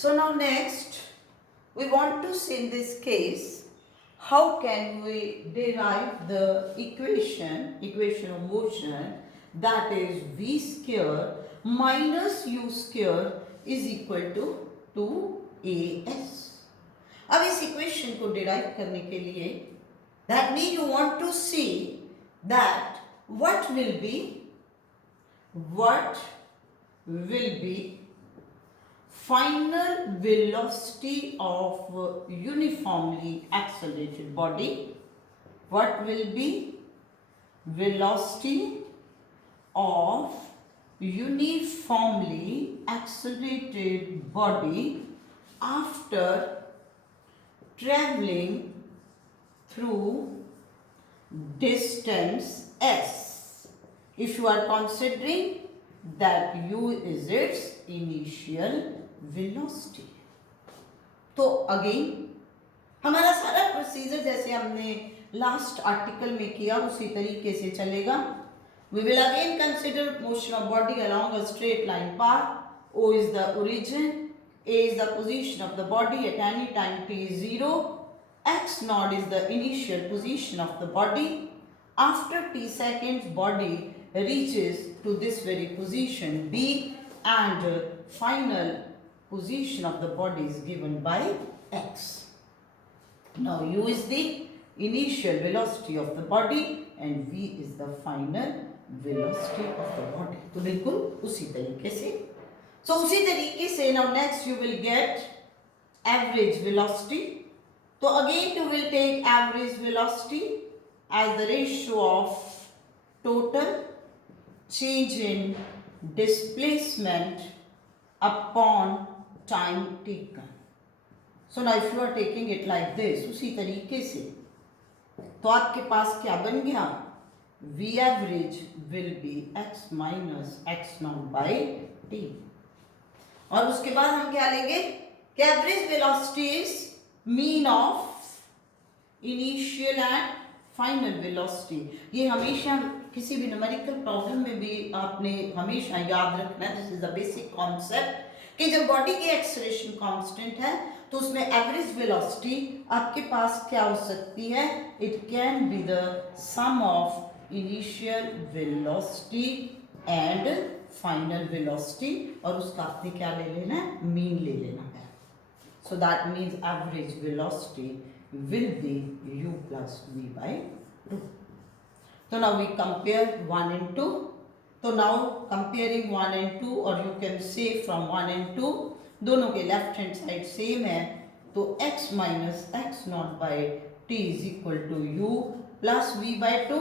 So now next we want to see in this case how can we derive the equation of motion, that is v square minus u square is equal to 2as. अब इस equation को derive करने के लिए that means you want to see that what will be final velocity of uniformly accelerated body. What will be velocity of uniformly accelerated body after traveling through distance s, if you are considering that u is its initial velocity. तो again हमारा सारा procedure जैसे हमने last article में किया उसी तरीके से चलेगा. We will again consider motion of body along a straight line path. O is the origin, A is the position of the body at any time t is 0, x naught is the initial position of the body. After t seconds, body reaches to this very position B, and final position of the body is given by x. Now u is the initial velocity of the body and v is the final velocity of the body. तो बिल्कुल उसी तरीके से. So उसी तरीके से now next you will get average velocity. So again you will take average velocity as the ratio of total change in displacement upon time taken. So now if you are taking it like this, उसी तरीके से तो आपके पास क्या बन गया? V average will be x minus x naught by t. और उसके बाद हम क्या लेंगे कि average velocity is mean of initial and final velocity. ये हमेशा किसी भी न्यूमेरिकल प्रॉब्लम में भी आपने हमेशा याद रखना है. This is the basic concept कि जब बॉडी की एक्सेलरेशन कांस्टेंट है तो उसमें एवरेज वेलोसिटी आपके पास क्या हो सकती है? It can be the sum of initial velocity and final velocity, और उसका आपने क्या ले लेना है? मीन ले लेना है. So that means average velocity will be u plus v by 2. So now we compare 1 and 2. So now comparing 1 and 2, or you can say from 1 and 2, दोनों के लेफ्ट हैंड साइड सेम है तो x minus x naught by t is equal to u plus v by 2.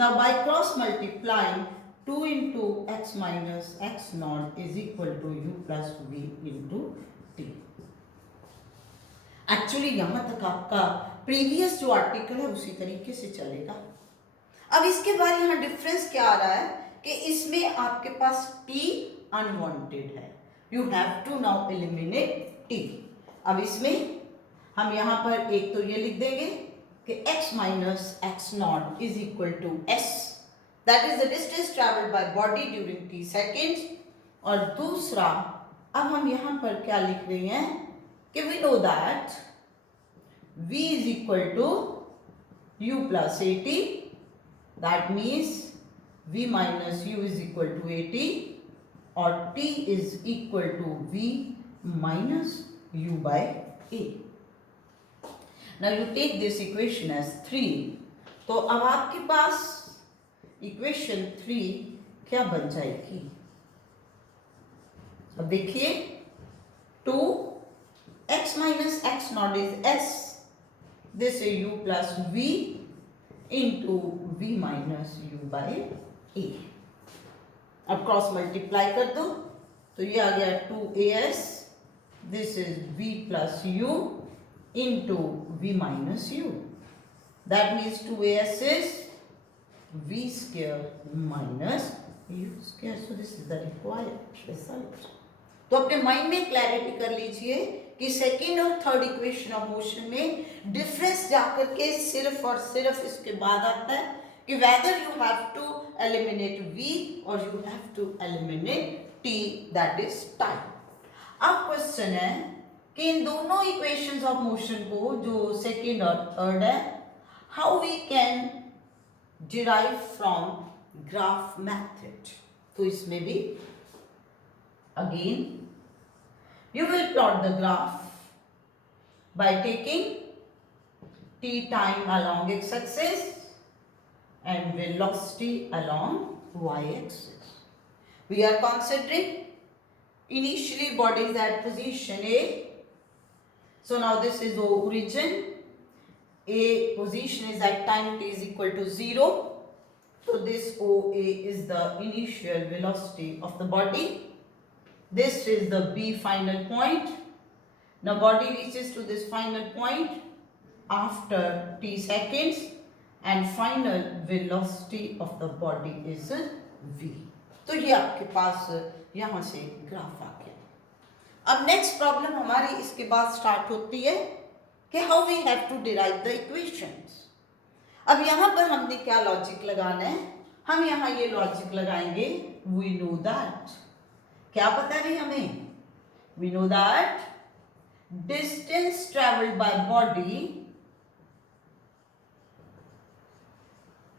Now by cross multiplying 2 into x minus x naught is equal to u plus v into t. Actually यहां तक आपका previous जो article है उसी तरीके से चलेगा. अब इसके बाद यहाँ डिफरेंस क्या आ रहा है कि इसमें आपके पास t अनवांटेड है. You have to now eliminate t. अब इसमें हम यहाँ पर एक तो ये लिख देंगे कि x minus x naught is equal to s, that is the distance traveled by body during t seconds. और दूसरा अब हम यहाँ पर क्या लिख रहे हैं कि we know that v is equal to u plus at, that means v minus u is equal to at, or t is equal to v minus u by a. Now you take this equation as 3. तो अब आपके पास equation 3 क्या बन जाएगी? अब देखिए 2 x minus x naught is s, this is u plus v into v minus u by a. अब cross multiply कर दो तो ये आ गया 2as, this is v plus u into v minus u. That means 2as is v square minus u square. So this is the required result. तो अपने mind में clarity कर लीजिए कि सेकेंड और थर्ड इक्वेशन ऑफ मोशन में difference जाकर के सिर्फ और सिर्फ इसके बाद आता है कि whether you have to eliminate v or you have to eliminate t, that is time. अब क्वेश्चन है कि इन दोनों इक्वेशंस ऑफ मोशन को जो सेकेंड और थर्ड है, how we can derive from graph method. तो इसमें भी again you will plot the graph by taking t time along x-axis and velocity along y-axis. We are considering initially body is at position A. So now this is O origin. A position is at time t is equal to 0. So this OA is the initial velocity of the body. This is the B final point. Now body reaches to this final point after t seconds and final velocity of the body is v. तो ये आपके पास यहाँ से graph आ गया। अब next problem हमारी इसके बाद स्टार्ट होती है कि how we have to derive the equations. अब यहाँ पर हमने क्या लॉजिक लगाना है, हम यहाँ ये लॉजिक लगाएंगे, वी नो दैट, क्या पता नहीं हमें, we know that distance traveled by body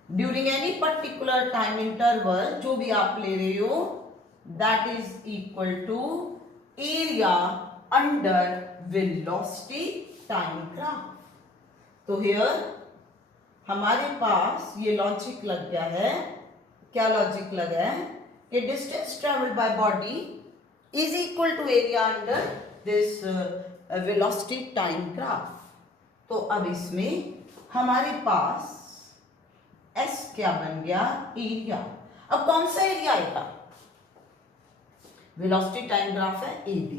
during any particular time interval, जो भी आप ले रहे हो, that is equal to area under velocity time graph. तो here हमारे पास ये लॉजिक लग गया है, क्या लॉजिक लगा है कि distance traveled by body is equal to area under this velocity time graph. तो अब इसमें हमारे पास S क्या बन गया, एरिया। अब कौन सा एरिया आएगा, वेलोसिटी टाइम ग्राफ है AB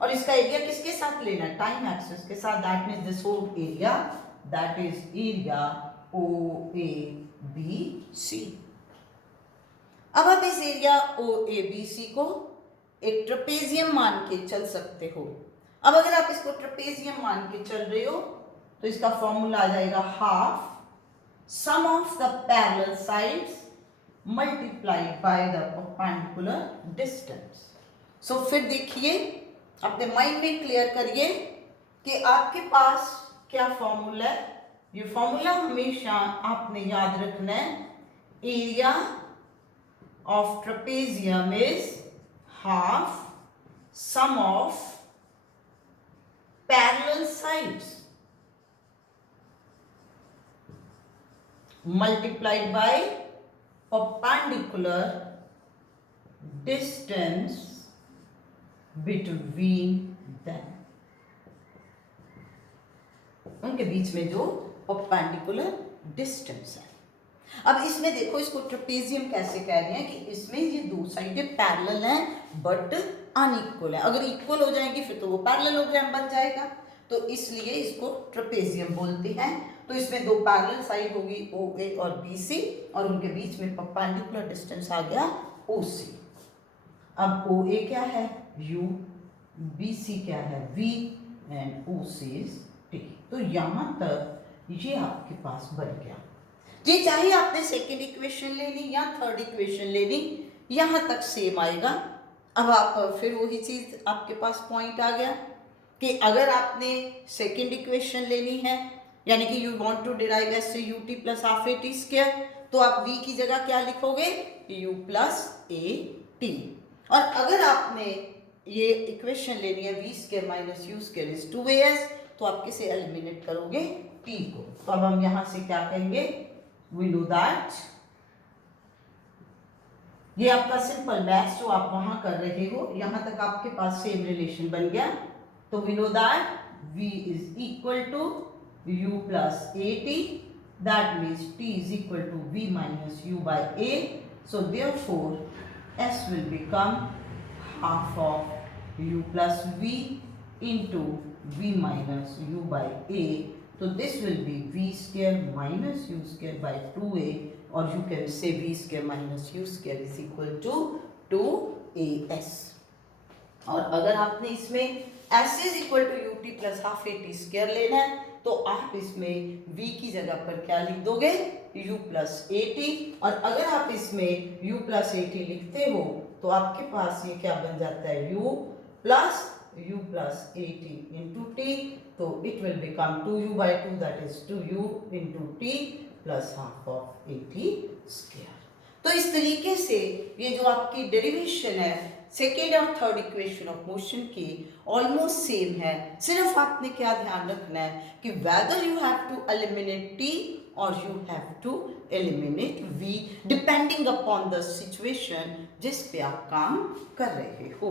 और इसका एरिया किसके साथ लेना है, टाइम एक्सिस के साथ, that means this whole area, that is area OABC। अब आप इस एरिया OABC को एक ट्रेपेजियम मान के चल सकते हो। अब अगर आप इसको ट्रेपेजियम मान के चल रहे हो तो इसका फॉर्मूला आ जाएगा half sum of the parallel sides multiplied by the perpendicular distance. So फिर देखिए, अपने माइंड में क्लियर करिए कि आपके पास क्या फॉर्मूला है। ये फॉर्मूला हमेशा आपने याद रखना है, area of trapezium is half sum of parallel sides multiplied by perpendicular distance between them, उनके बीच में जो perpendicular distance है। अब इसमें देखो, इसको ट्रेपेजियम कैसे कह रहे हैं कि इसमें ये दो साइडें पैरेलल हैं बट अनइक्वल है। अगर इक्वल हो जाएंगी फिर तो वो पैरेललोग्राम बन जाएगा, तो इसलिए इसको ट्रेपेजियम बोलते हैं। तो इसमें दो पैरेलल साइड होगी OA और BC और उनके बीच में परपेंडिकुलर डिस्टेंस आ गया OC। अब OA क्या है U, BC क्या है V and OC is T। तो यहाँ तक ये आपके पास बन गया। ये चाहे आपने सेकेंड इक्वेशन ले ली या थर्ड इक्वेशन ले ली, यहाँ तक सेम आएगा। अब आप फिर वही चीज आपके पास पॉइंट आ गया कि अगर आपने सेकेंड इक्वेशन लेनी है, यानी कि you want to derive S से ut plus half AT square, तो आप v की जगह क्या लिखोगे, u प्लस AT। और अगर आपने ये इक्वेशन लेनी है v square minus u square is 2as, तो आप किसे एलिमिनेट करोगे, t को। तो अब हम यहाँ से क्या कहेंगे, we know that, ये आपका सिंपल मैथ्स जो आप वहां कर रहे हो, यहां तक आपके पास सेम रिलेशन बन गया। तो we know that v is equal to u plus AT, that means t is equal to v minus u by a, so therefore s will become half of u plus v into v minus u by a, so this will be v square minus u square by 2a, or you can say v square minus u square is equal to 2as। और अगर आपने इसमें s is equal to ut plus half at square लेना है, तो आप इसमें v की जगह पर क्या लिख दोगे, u plus at, और अगर आप इसमें u plus at लिखते हो तो आपके पास ये क्या बन जाता है, u plus u plus at into t, तो it will become 2u by 2, that is 2u into t plus half of at square. तो इस तरीके से ये जो आपकी डेरिवेशन है सेकेंड और थर्ड इक्वेशन ऑफ मोशन की ऑलमोस्ट सेम है, सिर्फ आपने क्या ध्यान रखना है कि whether you have to eliminate t और you have to eliminate v depending upon the situation जिस पे आप काम कर रहे हो.